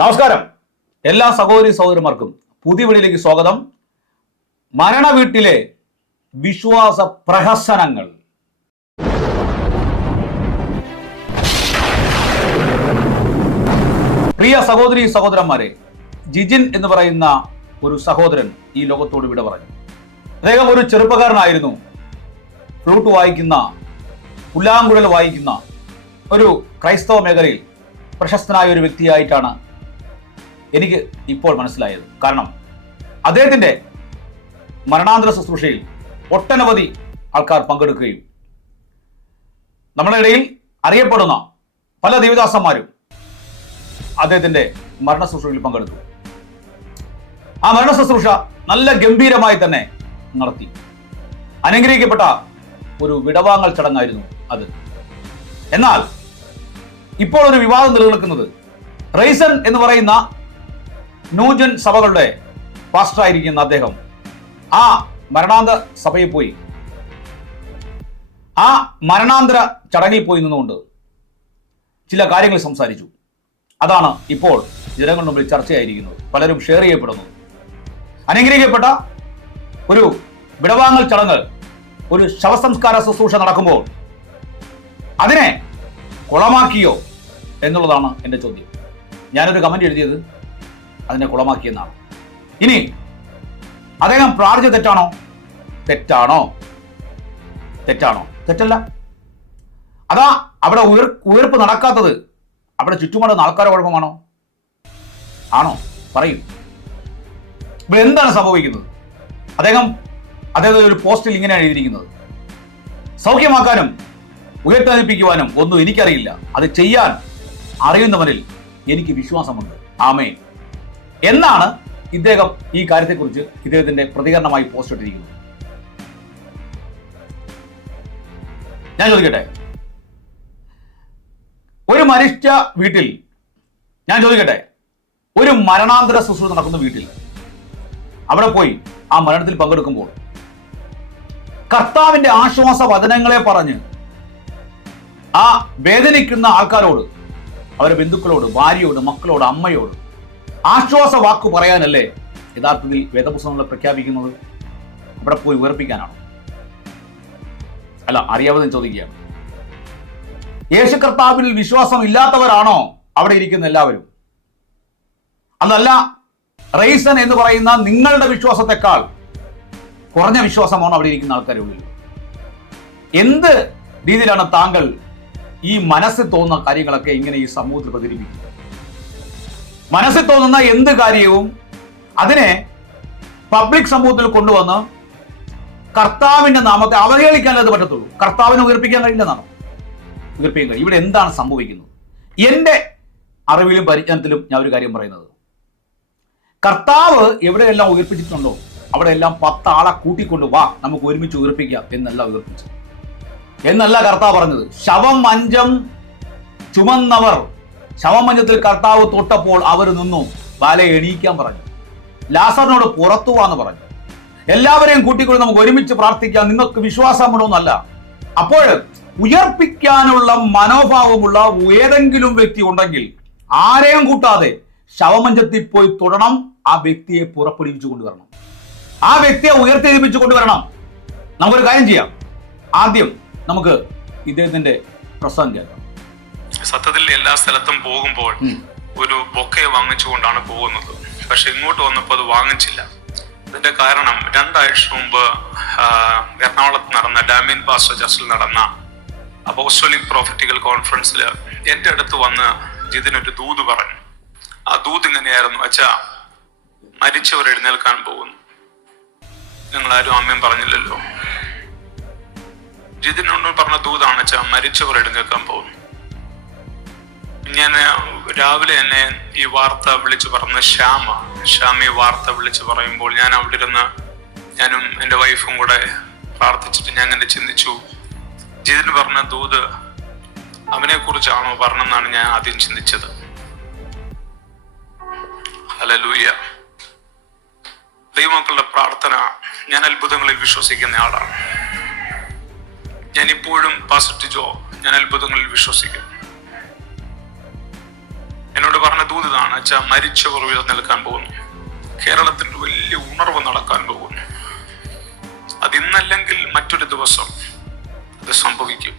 നമസ്കാരം. എല്ലാ സഹോദരി സഹോദരന്മാർക്കും പുതിയ വീടിലേക്ക് സ്വാഗതം. മരണ വീട്ടിലെ വിശ്വാസ പ്രഹസനങ്ങൾ. പ്രിയ സഹോദരി സഹോദരന്മാരെ ജിജിൻ എന്ന് പറയുന്ന ഒരു സഹോദരൻ ഈ ലോകത്തോട് വിട പറഞ്ഞു. അദ്ദേഹം ഒരു ചെറുപ്പക്കാരനായിരുന്നു. ഫ്ലൂട്ട് വായിക്കുന്ന പുല്ലാങ്കുഴൽ വായിക്കുന്ന ഒരു ക്രൈസ്തവ മേഖലയിൽ പ്രശസ്തനായ ഒരു വ്യക്തിയായിട്ടാണ് എനിക്ക് ഇപ്പോൾ മനസ്സിലായത്. കാരണം അദ്ദേഹത്തിന്റെ മരണാന്തര ശുശ്രൂഷയിൽ ഒട്ടനവധി ആൾക്കാർ പങ്കെടുക്കുകയും നമ്മുടെ ഇടയിൽ അറിയപ്പെടുന്ന പല ദേവിദാസന്മാരും അദ്ദേഹത്തിന്റെ മരണ ശുശ്രൂഷയിൽ പങ്കെടുത്തു. ആ മരണ ശുശ്രൂഷ നല്ല ഗംഭീരമായി തന്നെ നടത്തി. അനുഗ്രഹിക്കപ്പെട്ട ഒരു വിടവാങ്ങൽ ചടങ്ങായിരുന്നു അത്. എന്നാൽ ഇപ്പോൾ ഒരു വിവാദം നിലനിൽക്കുന്നത് റൈസൺ എന്ന് പറയുന്ന ന്യൂജൻ സഭകളുടെ പാസ്റ്ററായിരിക്കുന്ന അദ്ദേഹം ആ മരണാന്തര സഭയിൽ പോയി. ആ മരണാന്തര ചടങ്ങിൽ പോയി നിന്നുകൊണ്ട് ചില കാര്യങ്ങൾ സംസാരിച്ചു. അതാണ് ഇപ്പോൾ ജനങ്ങളുടെ മുമ്പിൽ ചർച്ചയായിരിക്കുന്നത്. പലരും ഷെയർ ചെയ്യപ്പെടുന്നു. അനുഗ്രഹിക്കപ്പെട്ട ഒരു വിടവാങ്ങൽ ചടങ്ങ് ഒരു ശവസംസ്കാര ശുശ്രൂഷ നടക്കുമ്പോൾ അതിനെ കുളമാക്കിയോ എന്നുള്ളതാണ് എന്റെ ചോദ്യം. ഞാനൊരു കമന്റ് എഴുതിയത് അതിനെ കുളമാക്കിയെന്നാണ്. ഇനി അദ്ദേഹം പ്രാർത്ഥിച്ച തെറ്റാണോ? തെറ്റാണോ? തെറ്റാണോ? തെറ്റല്ല. അതാ അവിടെ ഉയർ ഉയർപ്പ് നടക്കാത്തത്. അവിടെ ചുറ്റുപാടുന്ന ആൾക്കാരെ കുഴപ്പമാണോ? ആണോ? പറയും. ഇവിടെ എന്താണ് സംഭവിക്കുന്നത്? അദ്ദേഹം അദ്ദേഹം ഒരു പോസ്റ്റിൽ ഇങ്ങനെയാണ് എഴുതിയിരിക്കുന്നത്. സൗഖ്യമാക്കാനും ഉയർത്തെഴുപ്പിക്കുവാനും ഒന്നും എനിക്കറിയില്ല. അത് ചെയ്യാൻ അറിയുന്നവരിൽ എനിക്ക് വിശ്വാസമുണ്ട്. ആമേ എന്നാണ് ഇദ്ദേഹം ഈ കാര്യത്തെക്കുറിച്ച് ഇദ്ദേഹത്തിന്റെ പ്രതികരണമായി പോസ്റ്റ് ഇട്ടിരിക്കുന്നത്. ഞാൻ ചോദിക്കട്ടെ? ഒരു മരിച്ച വീട്ടിൽ ഞാൻ ചോദിക്കട്ടെ? ഒരു മരണാന്തര ശുശ്രൂഷ നടക്കുന്ന വീട്ടിൽ അവിടെ പോയി ആ മരണത്തിൽ പങ്കെടുക്കുമ്പോൾ കർത്താവിന്റെ ആശ്വാസ വചനങ്ങളെ പറഞ്ഞ് ആ വേദനിക്കുന്ന ആൾക്കാരോട് അവരുടെ ബന്ധുക്കളോട് ഭാര്യയോട് മക്കളോട് അമ്മയോട് ആശ്വാസ വാക്ക് പറയാനല്ലേ യഥാർത്ഥത്തിൽ വേദപുസ്തകങ്ങൾ പ്രഖ്യാപിക്കുന്നത്? അവിടെ പോയി ഉയർപ്പിക്കാനാണ്? അല്ല അറിയാവുന്ന ചോദിക്കുകയാണ്. യേശു കർത്താവിൽ വിശ്വാസം ഇല്ലാത്തവരാണോ അവിടെ ഇരിക്കുന്ന എല്ലാവരും? അതല്ല റൈസൻ എന്ന് പറയുന്ന നിങ്ങളുടെ വിശ്വാസത്തെക്കാൾ കുറഞ്ഞ വിശ്വാസമാണ് അവിടെ ഇരിക്കുന്ന ആൾക്കാരുടെ എന്ത് രീതിയിലാണ് താങ്കൾ ഈ മനസ്സിൽ തോന്നുന്ന കാര്യങ്ങളൊക്കെ ഇങ്ങനെ ഈ സമൂഹത്തിൽ പ്രചരിപ്പിക്കുന്നത് മനസ്സിൽ തോന്നുന്ന എന്ത് കാര്യവും അതിനെ പബ്ലിക് സമൂഹത്തിൽ കൊണ്ടുവന്ന് കർത്താവിന്റെ നാമത്തെ അവഹേളിക്കാനേ അത് പറ്റത്തുള്ളൂ. കർത്താവിനെ ഉയർപ്പിക്കാൻ കഴിയില്ലെന്നാണ് ഉയർപ്പിക്കാൻ കഴിയും ഇവിടെ എന്താണ് സംഭവിക്കുന്നത്? എന്റെ അറിവിലും പരിജ്ഞാനത്തിലും ഞാൻ ഒരു കാര്യം പറയുന്നത്. കർത്താവ് എവിടെയെല്ലാം ഉയർപ്പിച്ചിട്ടുണ്ടോ അവിടെയെല്ലാം പത്താളെ കൂട്ടിക്കൊണ്ട് വാ നമുക്ക് ഒരുമിച്ച് ഉയർപ്പിക്കാം എന്നല്ല ഉയർപ്പിച്ചത്. എന്നല്ല കർത്താവ് പറഞ്ഞത്. ശവം മഞ്ചം ചുമന്നവർ ശവമഞ്ചത്തിൽ കർത്താവ് തൊട്ടപ്പോൾ അവർ നിന്നു. ബാല എണീക്കാൻ പറഞ്ഞു. ലാസറിനോട് പുറത്തു വാന്ന് പറഞ്ഞു. എല്ലാവരെയും കൂട്ടിക്കൊണ്ട് നമുക്ക് ഒരുമിച്ച് പ്രാർത്ഥിക്കാം. നിങ്ങൾക്ക് വിശ്വാസം വിശ്വാസമുണ്ടോന്നല്ല അപ്പോൾ ഉയർപ്പിക്കാനുള്ള മനോഭാവമുള്ള ഏതെങ്കിലും വ്യക്തി ഉണ്ടെങ്കിൽ ആരെയും കൂട്ടാതെ ശവമഞ്ചത്തിൽ പോയി തുടരണം ആ വ്യക്തിയെ പുറപ്പെടുവിച്ചു കൊണ്ടുവരണം. ആ വ്യക്തിയെ ഉയർത്തെഴുപ്പിച്ചു കൊണ്ടുവരണം. നമുക്കൊരു കാര്യം ചെയ്യാം. ആദ്യം നമുക്ക് ഇദ്ദേഹത്തിന്റെ പ്രസംഗം കേൾക്കാം. സത്യത്തിൽ എല്ലാ സ്ഥലത്തും പോകുമ്പോൾ ഒരു ബൊക്കെ വാങ്ങിച്ചുകൊണ്ടാണ് പോകുന്നത്. പക്ഷെ ഇങ്ങോട്ട് വന്നപ്പോൾ അത് വാങ്ങിച്ചില്ല. അതിന്റെ കാരണം രണ്ടാഴ്ച മുമ്പ് എറണാകുളത്ത് നടന്ന ഡാമിൻ പാസ്റ്റർ ജസ്റ്റിൽ നടന്ന അപ്പോസ്റ്റോലിക് പ്രോഫിറ്റിക്കൽ കോൺഫറൻസിൽ എന്റെ അടുത്ത് വന്ന് ജിതിനൊരു ദൂത് പറഞ്ഞു. ആ ദൂത് ഇങ്ങനെയായിരുന്നു അച്ഛാ മരിച്ചവർ എഴുന്നേൽക്കാൻ പോകുന്നു. നിങ്ങൾ ആരും അമ്മയും പറഞ്ഞില്ലല്ലോ. ജിതിനോട് പറഞ്ഞ ദൂതാണ് അച്ഛാ മരിച്ചവർ എഴുന്നേൽക്കാൻ പോകുന്നു. ഞാൻ രാവിലെ എന്നെ ഈ വാർത്ത വിളിച്ചു പറഞ്ഞ ശ്യാമ. ശ്യാമ ഈ വാർത്ത വിളിച്ചു പറയുമ്പോൾ ഞാൻ അവിടെ ഇരുന്ന് ഞാനും എന്റെ വൈഫും കൂടെ പ്രാർത്ഥിച്ചിട്ട് ഞാൻ അങ്ങനെ ചിന്തിച്ചു. ജിതിന് പറഞ്ഞ ദൂത് അവനെ കുറിച്ചാണോ പറഞ്ഞെന്നാണ് ഞാൻ ആദ്യം ചിന്തിച്ചത്. ഹലലൂയ ദൈവമക്കളുടെ പ്രാർത്ഥന ഞാൻ അത്ഭുതങ്ങളിൽ വിശ്വസിക്കുന്ന ആളാണ്. ഞാൻ ഇപ്പോഴും പാസിറ്റീവ് ഞാൻ അത്ഭുതങ്ങളിൽ വിശ്വസിക്കുന്നു. എന്നോട് പറഞ്ഞ ദൂത് ഇതാണ് മരിച്ച മരിച്ചവർ ഉയർന്നെടുക്കാൻ പോകുന്നു. കേരളത്തിൽ വലിയ ഉണർവ് നടക്കാൻ പോകുന്നു. അതിന്നല്ലെങ്കിൽ മറ്റൊരു ദിവസം അത് സംഭവിക്കും.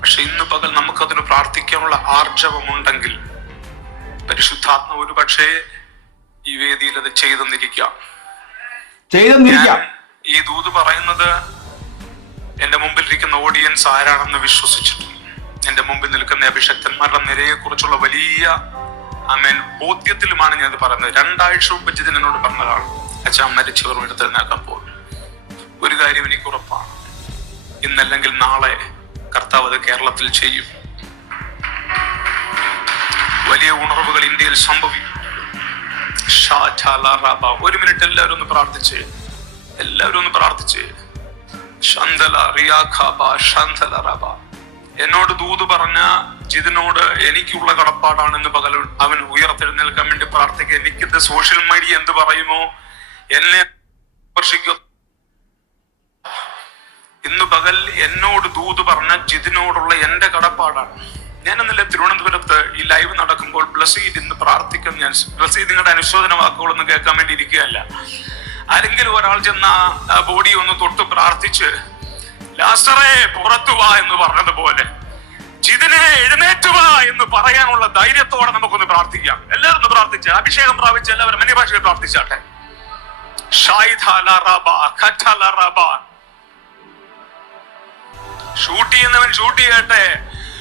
പക്ഷെ ഇന്ന് പകൽ നമുക്കതിന് പ്രാർത്ഥിക്കാനുള്ള ആർജവമുണ്ടെങ്കിൽ പരിശുദ്ധാത്മ ഒരു പക്ഷേ ഈ വേദിയിൽ അത് ചെയ്തെന്നിരിക്കാം ഈ ദൂത് പറയുന്നത് എന്റെ മുമ്പിൽ ഇരിക്കുന്ന ഓഡിയൻസ് ആരാണെന്ന് വിശ്വസിച്ചിട്ടുണ്ട് എന്റെ മുമ്പിൽ നിൽക്കുന്ന അഭിഷക്തന്മാരുടെ നിരയെ കുറിച്ചുള്ള വലിയ അമേൻ ബോധ്യത്തിലുമാണ് ഞാൻ ഇത് പറയുന്നത്. രണ്ടാഴ്ച മുമ്പ് ജിതിൻ എന്നോട് പറഞ്ഞതാണ് അച്ഛാ മരിച്ചവർ എടുത്തെഴുന്നേക്കാൻ പോകും ഒരു കാര്യം എനിക്ക് ഉറപ്പാണ്. ഇന്നല്ലെങ്കിൽ നാളെ കർത്താവ് അത് കേരളത്തിൽ ചെയ്യും. വലിയ ഉണർവുകൾ ഇന്ത്യയിൽ സംഭവിക്കും. ഒരു മിനിറ്റ് എല്ലാവരും ഒന്ന് പ്രാർത്ഥിച്ച്. എല്ലാവരും ഒന്ന് പ്രാർത്ഥിച്ച്. ശാന്തല റിയാഖാബ ശാന്തല റബ എന്നോട് ദൂത് പറഞ്ഞ ജിതിനോട് എനിക്കുള്ള കടപ്പാടാണെന്ന് പകൽ അവൻ ഉയർത്തെഴുന്നേൽക്കാൻ വേണ്ടി പ്രാർത്ഥിക്കുക. എനിക്കിത് സോഷ്യൽ മീഡിയ എന്ത് പറയുമോ? എന്നെ ഇന്ന് പകൽ എന്നോട് ദൂത് പറഞ്ഞ ജിതിനോടുള്ള എന്റെ കടപ്പാടാണ്. ഞാൻ ഇന്നലെ തിരുവനന്തപുരത്ത് ഈ ലൈവ് നടക്കുമ്പോൾ ബ്ലസീദ് ഇന്ന് പ്രാർത്ഥിക്കാൻ ഞാൻ ബ്ലസീദ് നിങ്ങളുടെ അനുശോചന വാക്കുകളൊന്നും കേൾക്കാൻ വേണ്ടി ഇരിക്കുകയല്ല. ആരെങ്കിലും ഒരാൾ ചെന്ന ബോഡി ഒന്ന് തൊട്ട് പ്രാർത്ഥിച്ച് ലാസ്റ്ററെ പുറത്തു വാ എന്ന് പറഞ്ഞതുപോലെ. ചിതിനെ എഴുന്നേറ്റുവാ എന്ന് പറയാനുള്ള ധൈര്യത്തോടെ നമുക്കൊന്ന് പ്രാർത്ഥിക്കാം. എല്ലാവരും പ്രാർത്ഥിച്ച. അഭിഷേകം പ്രാപിച്ച എല്ലാവരും അന്യഭാഷയിൽ പ്രാർത്ഥിച്ചാട്ടെ. ഷൂട്ട് ചെയ്യുന്നവൻ ഷൂട്ട് ചെയ്യട്ടെ.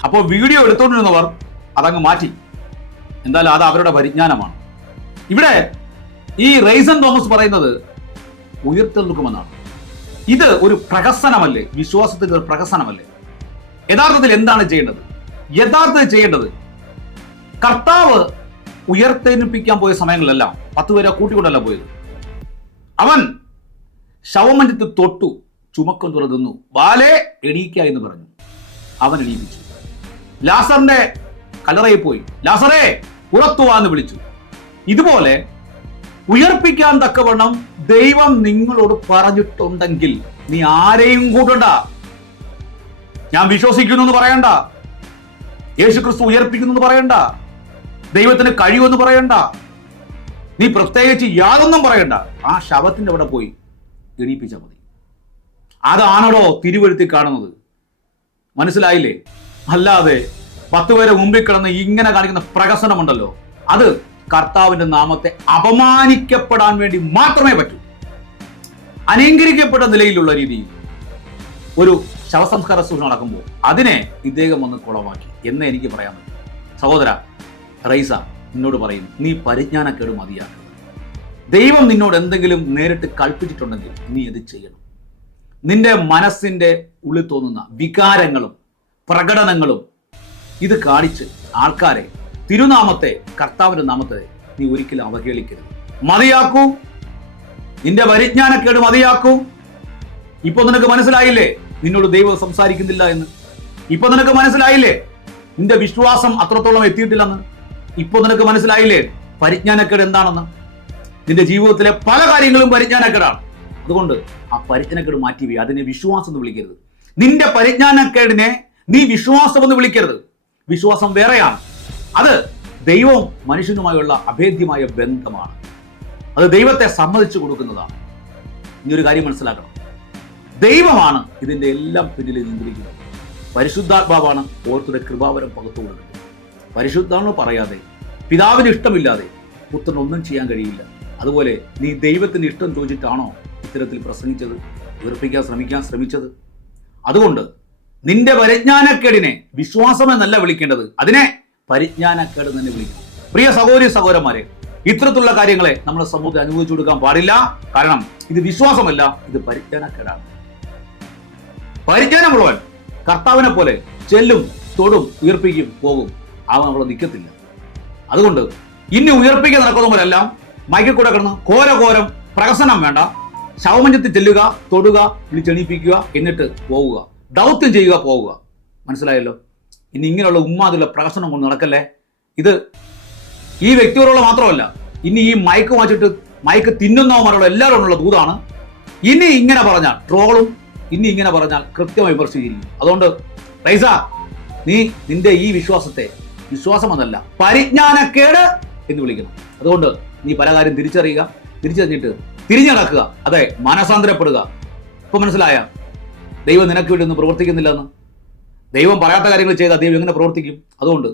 അപ്പോൾ വീഡിയോ എടുത്തോണ്ടിരുന്നവർ അതങ്ങ് മാറ്റി. എന്തായാലും അത് അവരുടെ പരിജ്ഞാനമാണ്. ഇവിടെ ഈ റൈസൻ തോമസ് പറയുന്നത് ഉയർത്തെഴുന്നേൽക്കുമെന്നാണ്. ഇത് ഒരു പ്രഹസനമല്ലേ? വിശ്വാസത്തിന്റെ ഒരു പ്രഹസനമല്ലേ? യഥാർത്ഥത്തിൽ എന്താണ് ചെയ്യേണ്ടത്? യഥാർത്ഥത്തിൽ ചെയ്യേണ്ടത് കർത്താവ് ഉയർത്തെനിപ്പിക്കാൻ പോയ സമയങ്ങളിലെല്ലാം പത്ത് പേരെ കൂട്ടിക്കൊണ്ടല്ല പോയത്. അവൻ ശവമഞ്ചത്ത് തൊട്ടു ചുമക്കം തുറന്നു ബാലെ എണീക്ക എന്ന് പറഞ്ഞു. അവൻ എണീപ്പിച്ചു. ലാസറിന്റെ കലറയിൽ പോയി. ലാസറേ പുറത്തു വാ എന്ന് വിളിച്ചു. ഇതുപോലെ ഉയർപ്പിക്കാൻ തക്കവണ്ണം ദൈവം നിങ്ങളോട് പറഞ്ഞിട്ടുണ്ടെങ്കിൽ നീ ആരെയും കൂട്ടണ്ട. ഞാൻ വിശ്വസിക്കുന്നു എന്ന് പറയണ്ട. യേശു ക്രിസ്തു ഉയർപ്പിക്കുന്നു എന്ന് പറയണ്ട. ദൈവത്തിന് കഴിവെന്ന് പറയണ്ട. നീ പ്രത്യേകിച്ച് യാതൊന്നും പറയണ്ട. ആ ശവത്തിന്റെ അവിടെ പോയി എണീപ്പിച്ചാൽ മതി. അതാണോ തിരുവഴുത്തി കാണുന്നത്? മനസ്സിലായില്ലേ? അല്ലാതെ പത്ത് പേരെ മുമ്പിൽ കിടന്ന് ഇങ്ങനെ കാണിക്കുന്ന പ്രകസനമുണ്ടല്ലോ അത് കർത്താവിന്റെ നാമത്തെ അപമാനിക്കപ്പെടാൻ വേണ്ടി മാത്രമേ പറ്റൂ. അനീകരിക്കപ്പെട്ട നിലയിലുള്ള രീതിയിൽ ഒരു ശവസംസ്കാര സൂചന നടക്കുമ്പോൾ അതിനെ ഇദ്ദേഹം ഒന്ന് കുളമാക്കി. എന്ന് എനിക്ക് പറയാൻ പറ്റും. സഹോദര റൈസ നിന്നോട് പറയും നീ പരിജ്ഞാനക്കേട് മതിയാക്കുക ദൈവം നിന്നോട് എന്തെങ്കിലും നേരിട്ട് കൽപ്പിച്ചിട്ടുണ്ടെങ്കിൽ നീ ഇത് ചെയ്യണം. നിന്റെ മനസ്സിന്റെ ഉള്ളിൽ തോന്നുന്ന വികാരങ്ങളും പ്രകടനങ്ങളും ഇത് കാണിച്ച് ആൾക്കാരെ തിരുനാമത്തെ കർത്താവിന്റെ നാമത്തെ നീ ഒരിക്കലും അവഹേളിക്കരുത്. മതിയാക്കൂ. നിന്റെ പരിജ്ഞാനക്കേട് മതിയാക്കൂ. ഇപ്പൊ നിനക്ക് മനസ്സിലായില്ലേ? നിന്നോട് ദൈവം സംസാരിക്കുന്നില്ല എന്ന്. ഇപ്പൊ നിനക്ക് മനസ്സിലായില്ലേ? നിന്റെ വിശ്വാസം അത്രത്തോളം എത്തിയിട്ടില്ലെന്ന്. ഇപ്പൊ നിനക്ക് മനസ്സിലായില്ലേ? പരിജ്ഞാനക്കേട് എന്താണെന്ന്. നിന്റെ ജീവിതത്തിലെ പല കാര്യങ്ങളും പരിജ്ഞാനക്കേടാണ്. അതുകൊണ്ട് ആ പരിജ്ഞാനക്കേട് മാറ്റി അതിനെ വിശ്വാസം എന്ന് വിളിക്കരുത്. നിന്റെ പരിജ്ഞാനക്കേടിനെ നീ വിശ്വാസം എന്ന് വിളിക്കരുത്. വിശ്വാസം വേറെയാണ്. അത് ദൈവവും മനുഷ്യനുമായുള്ള അഭേദ്യമായ ബന്ധമാണ്. അത് ദൈവത്തെ സമ്മതിച്ചു കൊടുക്കുന്നതാണ്. ഇനി ഒരു കാര്യം മനസ്സിലാക്കണം. ദൈവമാണ് ഇതിന്റെ എല്ലാം പിന്നിൽ നിയന്ത്രിക്കുന്നത് പരിശുദ്ധാത്മാവാണ് ഓർത്തുടെ കൃപാവരം പകർത്തു കൊടുക്കുന്നത്. പരിശുദ്ധാണെന്ന് പറയാതെ പിതാവിന് ഇഷ്ടമില്ലാതെ പുത്രൻ ഒന്നും ചെയ്യാൻ കഴിയില്ല. അതുപോലെ നീ ദൈവത്തിന്റെ ഇഷ്ടം ചോദിച്ചിട്ടാണോ ഇത്തരത്തിൽ പ്രസംഗിച്ചത്? വീർപ്പിക്കാൻ ശ്രമിക്കാൻ ശ്രമിച്ചത്? അതുകൊണ്ട് നിന്റെ പരിജ്ഞാനക്കേടിനെ വിശ്വാസമെന്നല്ല വിളിക്കേണ്ടത്. അതിനെ പരിജ്ഞാനക്കേട് തന്നെ വിളിക്കും. പ്രിയ സഹോദരി സഹോദരന്മാരെ ഇത്തരത്തിലുള്ള കാര്യങ്ങളെ നമ്മുടെ സമൂഹത്തിൽ അനുഭവിച്ചു കൊടുക്കാൻ പാടില്ല. കാരണം ഇത് വിശ്വാസമല്ല ഇത് പരിജ്ഞാനക്കേടാണ്. പരിജ്ഞാനം മുഴുവൻ കർത്താവിനെ പോലെ ചെല്ലും തൊടും ഉയർപ്പിക്കും പോകും. അവൻ അവിടെ നിൽക്കത്തില്ല. അതുകൊണ്ട് ഇനി ഉയർപ്പിക്കാൻ നടക്കുന്നവരെല്ലാം മൈക്കിൽ കൂടെ കിടന്ന് ഘോര ഘോരം പ്രഹസനം വേണ്ട. ശവമഞ്ചത്തിൽ ചെല്ലുക തൊടുക വിളിച്ചെണീപ്പിക്കുക എന്നിട്ട് പോവുക. ദൗത്യം ചെയ്യുക പോവുക. മനസ്സിലായല്ലോ? ഇനി ഇങ്ങനെയുള്ള ഉമ്മാതിലുള്ള പ്രകാശനം കൊണ്ട് നടക്കല്ലേ? ഇത് ഈ വ്യക്തിയോടുള്ള മാത്രമല്ല ഇനി ഈ മയക്ക് വാങ്ങിച്ചിട്ട് മയക്ക് തിന്നുന്നവന്മാരുള്ള എല്ലാവരോടുള്ള ദൂതാണ്. ഇനി ഇങ്ങനെ പറഞ്ഞാൽ ട്രോളും ഇനി ഇങ്ങനെ പറഞ്ഞാൽ കൃത്യമായി വിമർശിച്ചിരിക്കും അതുകൊണ്ട് റൈസ നീ നിന്റെ ഈ വിശ്വാസത്തെ വിശ്വാസം അതല്ല പരിജ്ഞാനക്കേട് എന്ന് വിളിക്കണം. അതുകൊണ്ട് നീ പല കാര്യം തിരിച്ചറിയുക തിരിച്ചറിഞ്ഞിട്ട് തിരിഞ്ഞടക്കുക അതെ മനസാന്തരപ്പെടുക. ഇപ്പൊ മനസ്സിലായ? ദൈവം നിനക്ക് വേണ്ടി ഒന്നും പ്രവർത്തിക്കുന്നില്ലെന്ന്. ദൈവം പറയാത്ത കാര്യങ്ങൾ ചെയ്താൽ ദൈവം എങ്ങനെ പ്രവർത്തിക്കും? അതുകൊണ്ട്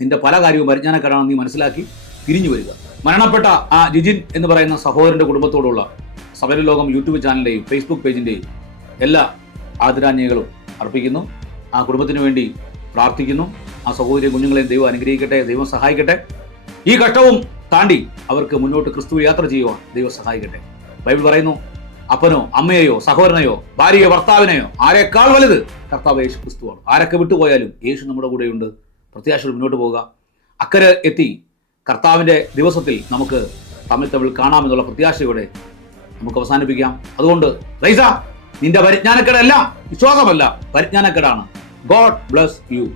നിന്റെ പല കാര്യവും പരിജ്ഞാനക്കേടാണെന്ന് നീ മനസ്സിലാക്കി തിരിഞ്ഞു വരിക. മരണപ്പെട്ട ആ ജിജിൻ എന്ന് പറയുന്ന സഹോദരന്റെ കുടുംബത്തോടുള്ള സബല ലോകം യൂട്യൂബ് ചാനലിന്റെയും ഫേസ്ബുക്ക് പേജിന്റെയും എല്ലാ ആദരാഞ്ജലികളും അർപ്പിക്കുന്നു. ആ കുടുംബത്തിന് വേണ്ടി പ്രാർത്ഥിക്കുന്നു. ആ സഹോദരി കുഞ്ഞുങ്ങളെയും ദൈവം അനുഗ്രഹിക്കട്ടെ ദൈവം സഹായിക്കട്ടെ. ഈ കഷ്ടവും താണ്ടി അവർക്ക് മുന്നോട്ട് ക്രിസ്തു യാത്ര ചെയ്യുവാൻ ദൈവം സഹായിക്കട്ടെ. ബൈബിൾ പറയുന്നു അപ്പനോ അമ്മയെയോ സഹോദരനെയോ ഭാര്യയോ ഭർത്താവിനെയോ ആരെക്കാൾ വലുത്? കർത്താവ് യേശു ക്രിസ്തുവാണ്. ആരൊക്കെ വിട്ടുപോയാലും യേശു നമ്മുടെ കൂടെയുണ്ട്. പ്രത്യാശകൾ മുന്നോട്ട് പോവുക. അക്കരെ എത്തി. കർത്താവിന്റെ ദിവസത്തിൽ നമുക്ക് തമ്മിൽ തമ്മിൽ കാണാമെന്നുള്ള പ്രത്യാശയോടെ നമുക്ക് അവസാനിപ്പിക്കാം. അതുകൊണ്ട് റൈസ നിന്റെ പരിജ്ഞാനക്കേടല്ല വിശ്വാസമല്ല. പരിജ്ഞാനക്കേടാണ്. God bless you.